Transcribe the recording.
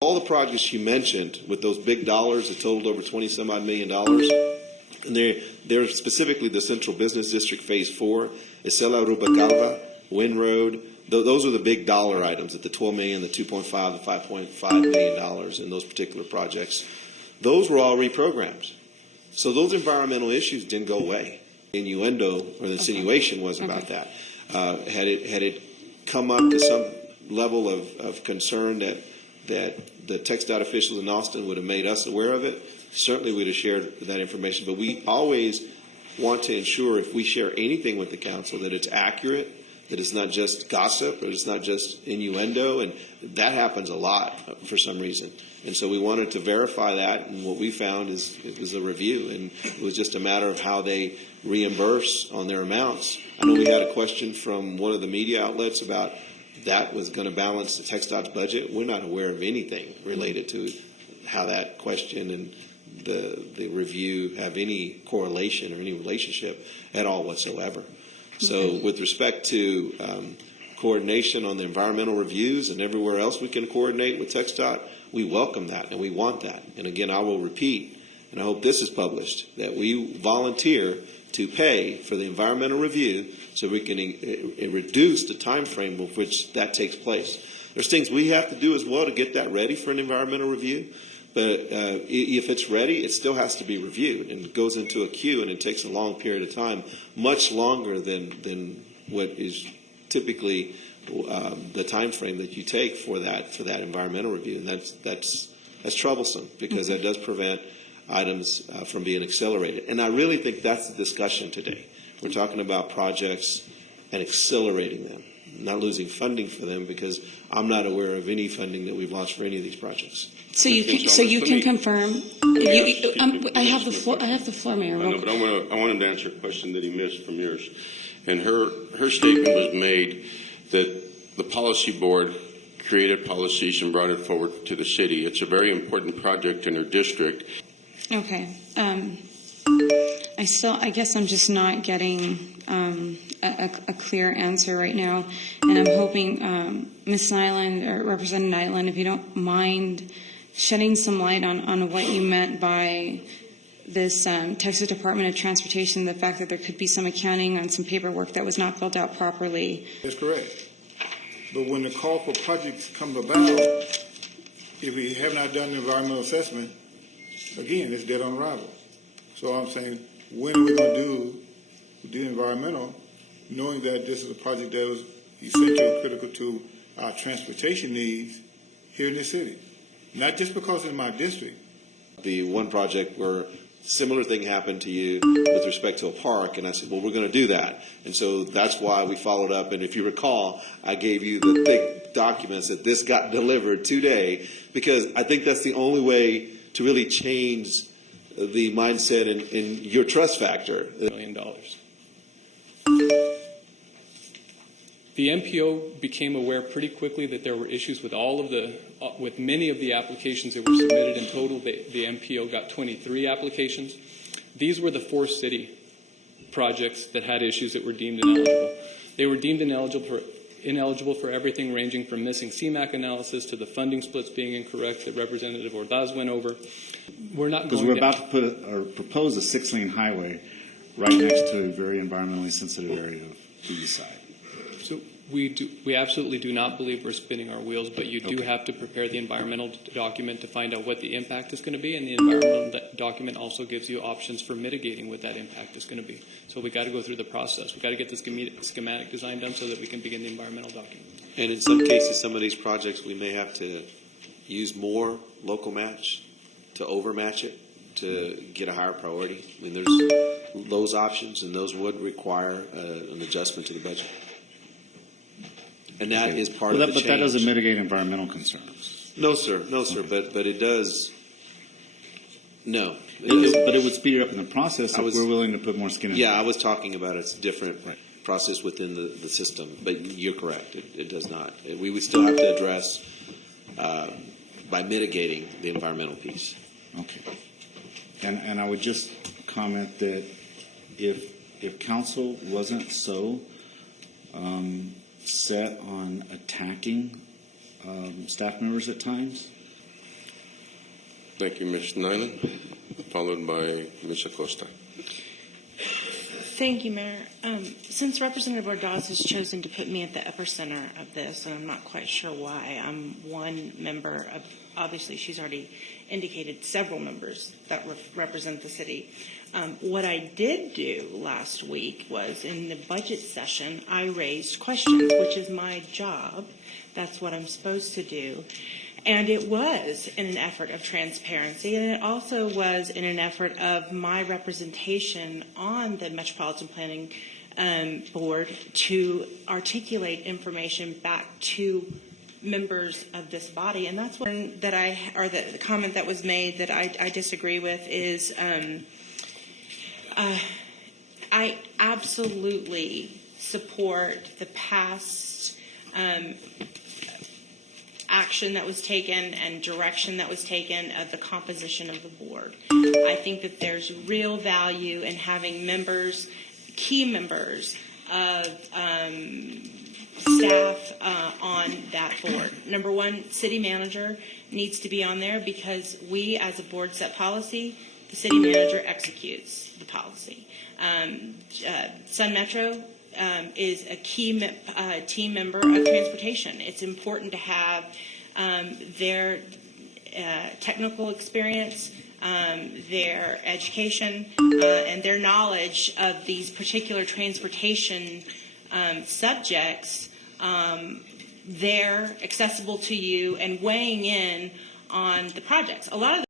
All the projects you mentioned with those big dollars that totaled over $20-some-odd million, and they're specifically the Central Business District Phase 4, Isela Rubacalva, Wynn Road. Those are the big dollar items at the $12 million, the $2.5, the $5.5 million in those particular projects. Those were all reprogrammed. So those environmental issues didn't go away. Innuendo or the insinuation was about that. Had it come up to some level of concern that the TxDOT officials in Austin would have made us aware of it, certainly we'd have shared that information. But we always want to ensure if we share anything with the council that it's accurate, that it's not just gossip or it's not just innuendo, and that happens a lot for some reason. And so we wanted to verify that, and what we found is it was a review, and it was just a matter of how they reimburse on their amounts. I know we had a question from one of the media outlets about that was going to balance the TxDOT's budget. We're not aware of anything related to how that question and the review have any correlation or any relationship at all whatsoever. So with respect to coordination on the environmental reviews and everywhere else we can coordinate with TxDOT, we welcome that and we want that. And again, I will repeat, and I hope this is published, that we volunteer to pay for the environmental review so we can reduce the time frame with which that takes place. There's things we have to do as well to get that ready for an environmental review. But if it's ready, it still has to be reviewed, and it goes into a queue, and it takes a long period of time, much longer than what is typically the time frame that you take for that environmental review, and that's troublesome because that does prevent items from being accelerated. And I really think that's the discussion today. We're talking about projects and accelerating them, not losing funding for them, because I'm not aware of any funding that we've lost for any of these projects. So you can confirm. I have the floor. I have the floor, Mayor. I know, but I want him to answer a question that he missed from yours. And her statement was made that the policy board created policies and brought it forward to the city. It's a very important project in her district. Okay. I guess I'm just not getting a clear answer right now, and I'm hoping Ms. Nyland or Representative Nyland, if you don't mind shedding some light on what you meant by this Texas Department of Transportation, the fact that there could be some accounting on some paperwork that was not filled out properly. That's correct. But when the call for projects comes about, if we have not done the environmental assessment, again, it's dead on arrival. So I'm saying, when are we going to do environmental, knowing that this is a project that was essential and critical to our transportation needs here in the city? Not just because it's my district. The one project where similar thing happened to you with respect to a park, and I said, well, we're going to do that. And so that's why we followed up. And if you recall, I gave you the thick documents that this got delivered today, because I think that's the only way to really change the mindset and your trust factor. $1 million. The MPO became aware pretty quickly that there were issues with with many of the applications that were submitted. In total, the MPO got 23 applications. These were the 4 city projects that had issues that were deemed ineligible. They were deemed ineligible for everything ranging from missing CMAQ analysis to the funding splits being incorrect that Representative Ordaz went over. We're not because we're about to propose a 6-lane highway right next to a very environmentally sensitive area of the east side. So we absolutely do not believe we're spinning our wheels, but you do have to prepare the environmental document to find out what the impact is going to be, and the environmental document also gives you options for mitigating what that impact is going to be. So we got to go through the process. We got to get the schematic design done so that we can begin the environmental document. And in some cases, some of these projects, we may have to use more local match to overmatch it to get a higher priority. I mean, there's those options, and those would require an adjustment to the budget. And that is part of the change. But that doesn't mitigate environmental concerns. No, sir. No, sir. But it does. No. But it would speed it up in the process if we're willing to put more skin in the game. Yeah, I was talking about it's a different process within the system. But you're correct. It does not. We would still have to address by mitigating the environmental piece. Okay. And I would just comment that if council wasn't so set on attacking staff members at times, Thank you, Ms. Nyland, followed by Ms. Acosta. Thank you, Mayor. Since Representative Ordaz has chosen to put me at the epicenter of this, and I'm not quite sure why, I'm one member of, obviously she's already indicated several members that represent the city. What I did do last week was in the budget session, I raised questions, which is my job. That's what I'm supposed to do. And it was in an effort of transparency, and it also was in an effort of my representation on the Metropolitan Planning Board to articulate information back to members of this body. And that's one that the comment that was made that I disagree with is I absolutely support the past action that was taken and direction that was taken of the composition of the board. I think that there's real value in having members, key members of staff on that board. Number one, city manager needs to be on there because we as a board set policy, the city manager executes the policy. Sun Metro is a key team member of transportation. It's important to have their technical experience, their education, and their knowledge of these particular transportation subjects. They're accessible to you and weighing in on the projects. A lot of